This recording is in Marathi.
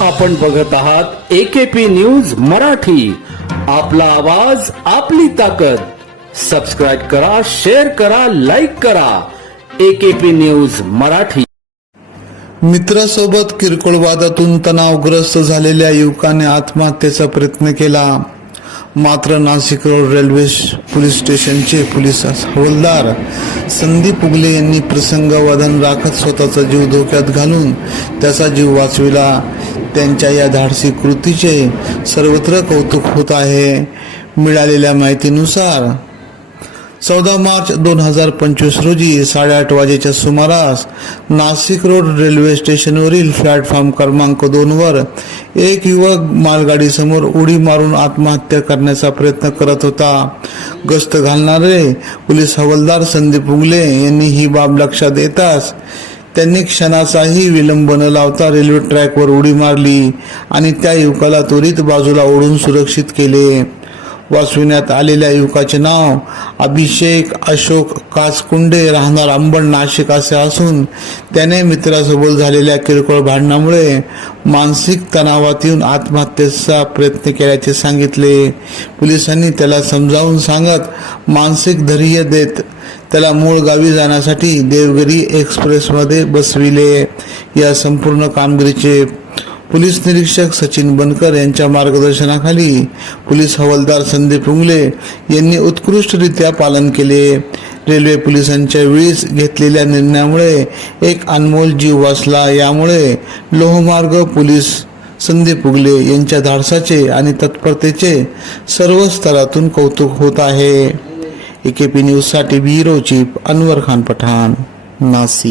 आपण बघत आहात एकेपी न्यूज मराठी. आपला आवाज आपली ताकद. सबस्क्राईब करा शेअर करा लाईक करा. AKP news Marathi. मित्रासोबत किरकोळ वादातून तणावग्रस्त झालेल्या युवकाने आत्महत्येचा प्रयत्न केला. मात्र नाशिक रोड रेल्वे पोलीस स्टेशनचे पोलीस हवालदार संदीप उगले यांनी प्रसंगावधान राखत स्वतःचा जीव धोक्यात घालून त्याचा जीव वाचविला. त्यांच्या या धाडसी कृतीचे सर्वत्र कौतुक होत आहे. मिळालेल्या माहितीनुसार चौदा मार्च दोन हजार पंचवीस रोजी साडेआठ वाजेच्या सुमारास नाशिक रोड रेल्वे स्टेशनवरील प्लॅटफॉर्म क्रमांक दोनवर एक युवक मालगाडीसमोर उडी मारून आत्महत्या करण्याचा प्रयत्न करत होता. गस्त घालणारे पोलीस हवालदार संदीप उगले यांनी ही बाब लक्षात येताच त्यांनी क्षणाचाही विलंब न लावता रेल्वे ट्रॅकवर उडी मारली आणि त्या युवकाला त्वरित बाजूला ओढून सुरक्षित केले. वाचविण्यात आलेल्या युवकाचे नाव अभिषेक अशोक कासकुंडे राहणार अंबड नाशिक असे असून त्याने मित्रासोबत झालेल्या किरकोळ भांडणामुळे मानसिक तणावात येऊन आत्महत्येचा प्रयत्न केल्याचे सांगितले. पोलिसांनी त्याला समजावून सांगत मानसिक धैर्य देत त्याला मूळ गावी जाण्यासाठी देवगिरी एक्सप्रेसमध्ये बसविले. या संपूर्ण कामगिरीचे पोलीस निरीक्षक सचिन बनकर यांच्या मार्गदर्शनाखाली पोलीस हवालदार संदीप उंगले यांनी उत्कृष्टरित्या पालन केले. रेल्वे पोलिसांच्या वेळीच घेतलेल्या निर्णयामुळे एक अनमोल जीव वाचला. यामुळे लोहमार्ग पोलीस संदीप उगले यांच्या धाडसाचे आणि तत्परतेचे सर्व स्तरातून कौतुक होत आहे. एकेपी न्यूजसाठी ब्युरो चीफ अनवर खान पठाण नाशिक